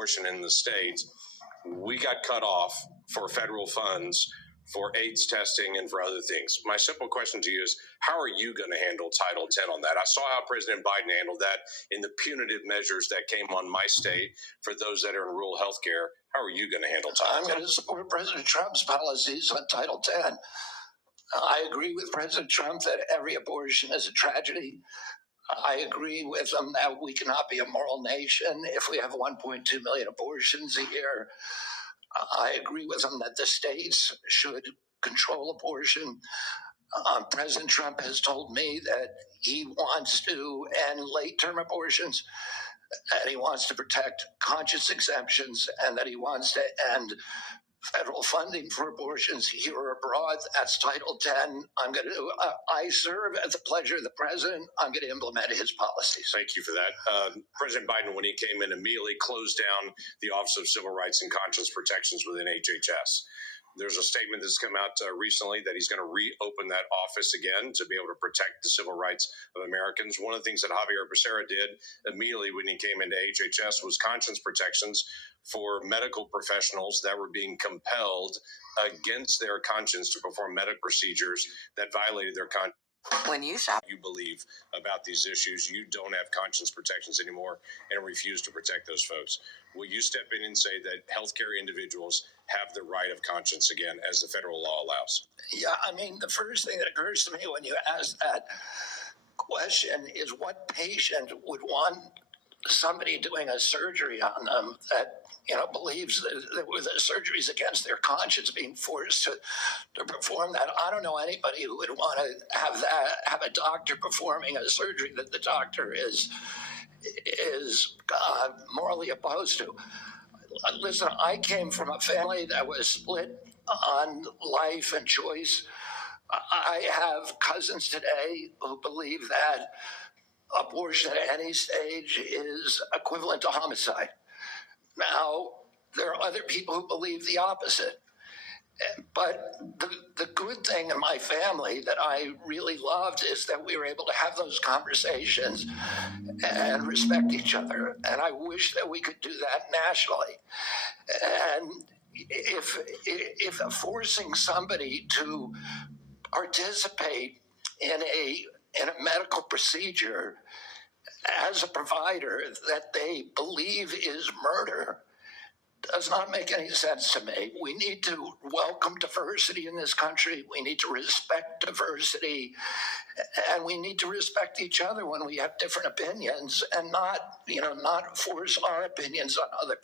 abortion in the states, we got cut off for federal funds for AIDS testing and for other things. My simple question to you is, how are you going to handle Title X on that? I saw how President Biden handled that in the punitive measures that came on my state for those that are in rural health care. How are you going to handle Title X? I'm going to support President Trump's policies on Title X. I agree with President Trump that every abortion is a tragedy. I agree with him that we cannot be a moral nation if we have 1.2 million abortions a year. I agree with him that the states should control abortion. President Trump has told me that he wants to end late-term abortions, and he wants to protect conscious exemptions, and that he wants to end federal funding for abortions here or abroad. That's Title X. I serve at the pleasure of the president. I'm going to implement his policies. Thank you for that. President Biden, when he came in, immediately closed down the Office of Civil Rights and Conscience Protections within HHS. There's a statement that's come out recently that he's going to reopen that office again to be able to protect the civil rights of Americans. One of the things that Javier Becerra did immediately when he came into HHS was conscience protections for medical professionals that were being compelled against their conscience to perform medical procedures that violated their conscience. When you shop, you believe about these issues, you don't have conscience protections anymore and refuse to protect those folks. Will you step in and say that healthcare individuals have the right of conscience again, as the federal law allows? Yeah, I mean, the first thing that occurs to me when you ask that question is, what patient would want somebody doing a surgery on them that, believes that with the surgeries against their conscience being forced to perform that? I don't know anybody who would want to have a doctor performing a surgery that the doctor is morally opposed to. Listen, I came from a family that was split on life and choice. I have cousins today who believe that abortion at any stage is equivalent to homicide. Now, there are other people who believe the opposite. But the good thing in my family that I really loved is that we were able to have those conversations and respect each other. And I wish that we could do that nationally. And if forcing somebody to participate in a medical procedure as a provider that they believe is murder does not make any sense to me. We need to welcome diversity in this country. We need to respect diversity, and we need to respect each other when we have different opinions, and not force our opinions on other people.